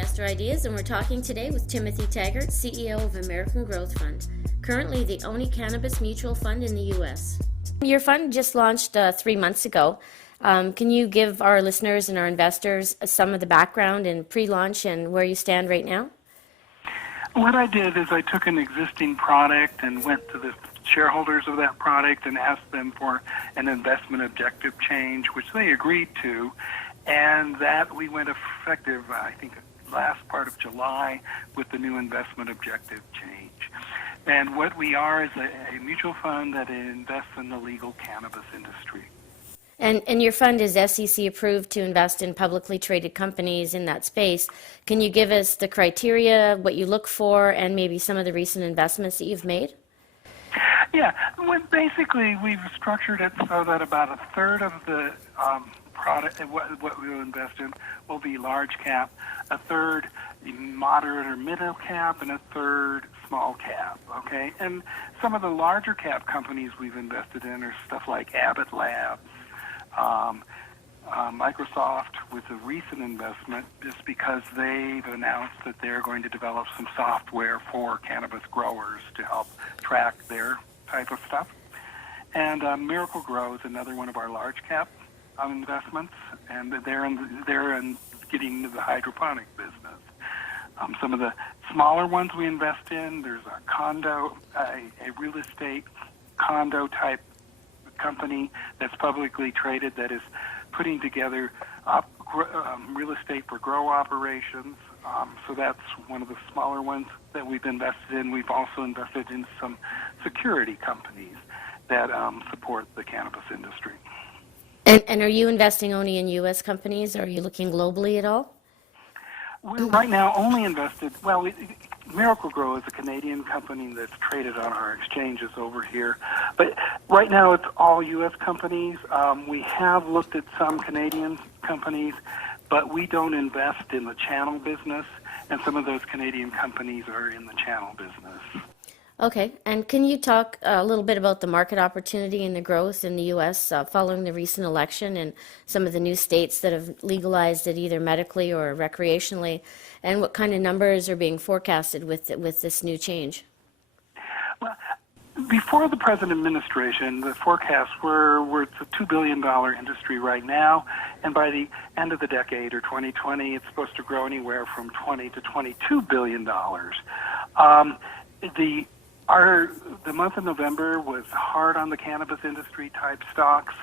Investor Ideas, and we're talking today with Timothy Taggart, CEO of American Growth Fund, currently the only cannabis mutual fund in the U.S. Your fund just launched 3 months ago. Can you give our listeners and our investors some of the background and pre-launch and where you stand right now? What I did is I took an existing product and went to the shareholders of that product and asked them for an investment objective change, which they agreed to, and that we went effective, I think, last part of July with the new investment objective change. And what we are is a mutual fund that invests in the legal cannabis industry. And your fund is SEC approved to invest in publicly traded companies in that space. Can you give us the criteria, what you look for, and maybe some of the recent investments that you've made? Yeah, well, basically we've structured it so that about a third of the product, what we will invest in, will be large cap, a third moderate or middle cap, and a third small cap, okay? And some of the larger cap companies we've invested in are stuff like Abbott Labs, Microsoft with a recent investment just because they've announced that they're going to develop some software for cannabis growers to help track their type of stuff. And Miracle Grow is another one of our large cap investments, and they're in getting into the hydroponic business. Some of the smaller ones we invest in, there's a real estate condo type company that's publicly traded that is putting together real estate for grow operations. So that's one of the smaller ones that we've invested in. We've also invested in some security companies that support the cannabis industry. And are you investing only in U.S. companies, or are you looking globally at all? We're right now only invested, Miracle Grow is a Canadian company that's traded on our exchanges over here. But right now it's all U.S. companies. We have looked at some Canadian companies, but we don't invest in the channel business, and some of those Canadian companies are in the channel business. Okay, and can you talk a little bit about the market opportunity and the growth in the U.S. Following the recent election and some of the new states that have legalized it either medically or recreationally, and what kind of numbers are being forecasted with this new change? Well, before the present administration, the forecasts were it's a $2 billion industry right now, and by the end of the decade, or 2020, it's supposed to grow anywhere from $20 to $22 billion. The month of November was hard on the cannabis industry type stocks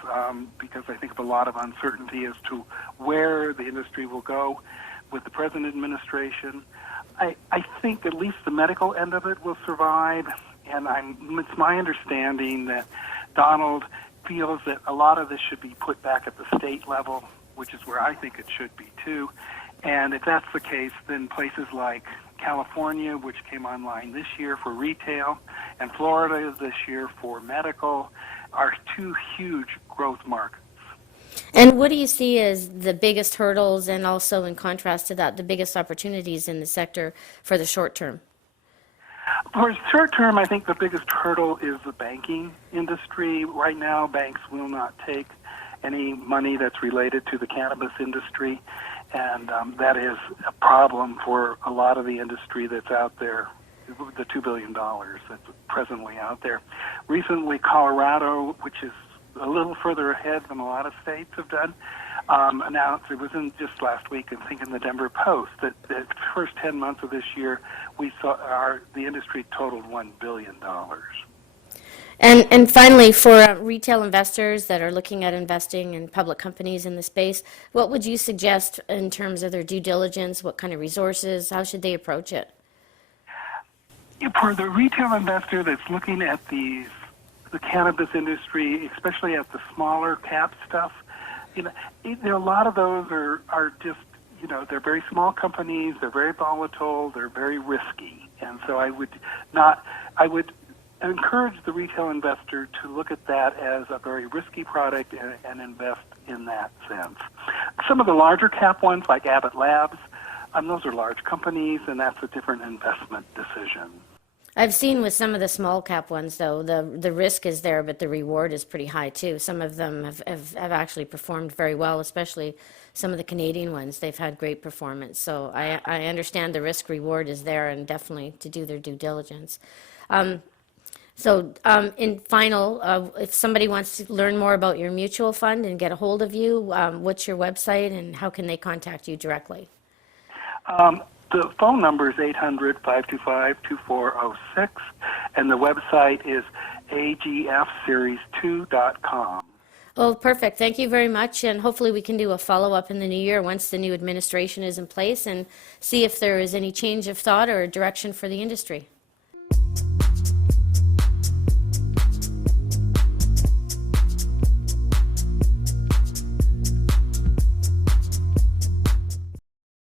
because I think of a lot of uncertainty as to where the industry will go with the present administration. I think at least the medical end of it will survive, and it's my understanding that Donald feels that a lot of this should be put back at the state level, which is where I think it should be too. And if that's the case, then places like California, which came online this year for retail, and Florida this year for medical, are two huge growth markets. And what do you see as the biggest hurdles, and also in contrast to that, the biggest opportunities in the sector for the short term? For short term, I think the biggest hurdle is the banking industry. Right now, banks will not take any money that's related to the cannabis industry, and that is a problem for a lot of the industry that's out there, the $2 billion that's presently out there. Recently, Colorado, which is a little further ahead than a lot of states have done, announced, it was in just last week, I think in the Denver Post, that the first 10 months of this year, we saw the industry totaled $1 billion. And finally, for retail investors that are looking at investing in public companies in the space, what would you suggest in terms of their due diligence? What kind of resources? How should they approach it? For the retail investor that's looking at the cannabis industry, especially at the smaller cap stuff, a lot of those are just, they're very small companies, they're very volatile, they're very risky. And so I would encourage the retail investor to look at that as a very risky product and invest in that sense. Some of the larger cap ones, like Abbott Labs, those are large companies, and that's a different investment decision. I've seen with some of the small cap ones, though, the risk is there, but the reward is pretty high too. Some of them have actually performed very well, especially some of the Canadian ones. They've had great performance. So I understand the risk reward is there, and definitely to do their due diligence. In final, if somebody wants to learn more about your mutual fund and get a hold of you, what's your website and how can they contact you directly? The phone number is 800-525-2406, and the website is agfseries2.com. Oh, perfect. Thank you very much, and hopefully we can do a follow-up in the new year once the new administration is in place and see if there is any change of thought or direction for the industry.